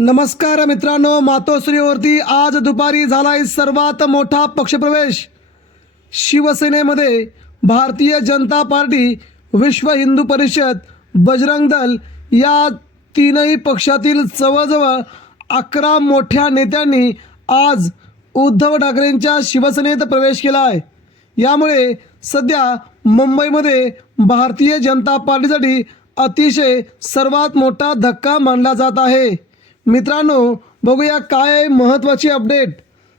नमस्कार मित्रांनो मातोश्रीवरती आज दुपारी झालाय सर्वात मोठा पक्षप्रवेश. शिवसेनेमध्ये भारतीय जनता पार्टी विश्व हिंदू परिषद बजरंग दल या तीनही पक्षातील जवळजवळ अकरा मोठ्या नेत्यांनी आज उद्धव ठाकरेंच्या शिवसेनेत प्रवेश केला आहे. यामुळे सध्या मुंबईमध्ये भारतीय जनता पार्टीसाठी अतिशय सर्वात मोठा धक्का मानला जात आहे. मित्रांनो बघूया काय महत्त्वाची अपडेट.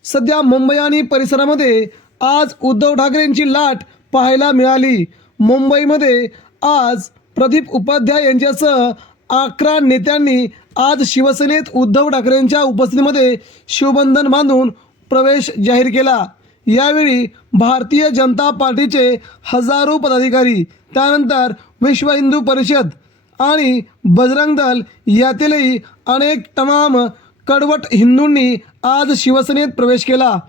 सध्या मुंबई आणि परिसरामध्ये आज उद्धव ठाकरेंची लाट पाहायला मिळाली. मुंबईमध्ये आज प्रदीप उपाध्याय यांच्यासह अकरा नेत्यांनी आज शिवसेनेत उद्धव ठाकरेंच्या उपस्थितीमध्ये शिवबंधन बांधून प्रवेश जाहीर केला. यावेळी भारतीय जनता पार्टीचे हजारो पदाधिकारी त्यानंतर विश्व हिंदू परिषद आणि बजरंग दल यातीलही अनेक तमाम कडवट हिंदूंनी आज शिवसेनेत प्रवेश केला.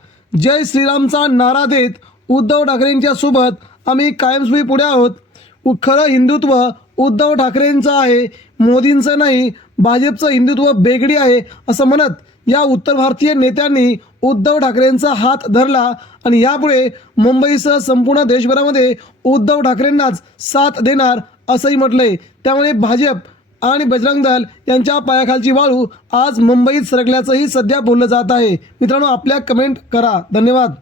जय श्रीरामचा नारा देत उद्धव ठाकरेंच्या सोबत आम्ही कायमस्वी पुढे आहोत. उ- खरं हिंदुत्व उद्धव ठाकरेंचं आहे मोदींचं नाही भाजपचं हिंदुत्व बेगडी आहे असं म्हणत या उत्तर भारतीय नेत्यांनी उद्धव ठाकरेंचा हात धरला आणि यापुढे मुंबईसह संपूर्ण देशभरामध्ये उद्धव ठाकरेंनाच साथ देणार असंही म्हटलंय. त्यामुळे भाजप आणि बजरंग दल यांच्या पायाखालची वाळू आज मुंबईत सरकल्याचंही सध्या बोललं जात आहे. मित्रांनो आपल्या कमेंट करा. धन्यवाद.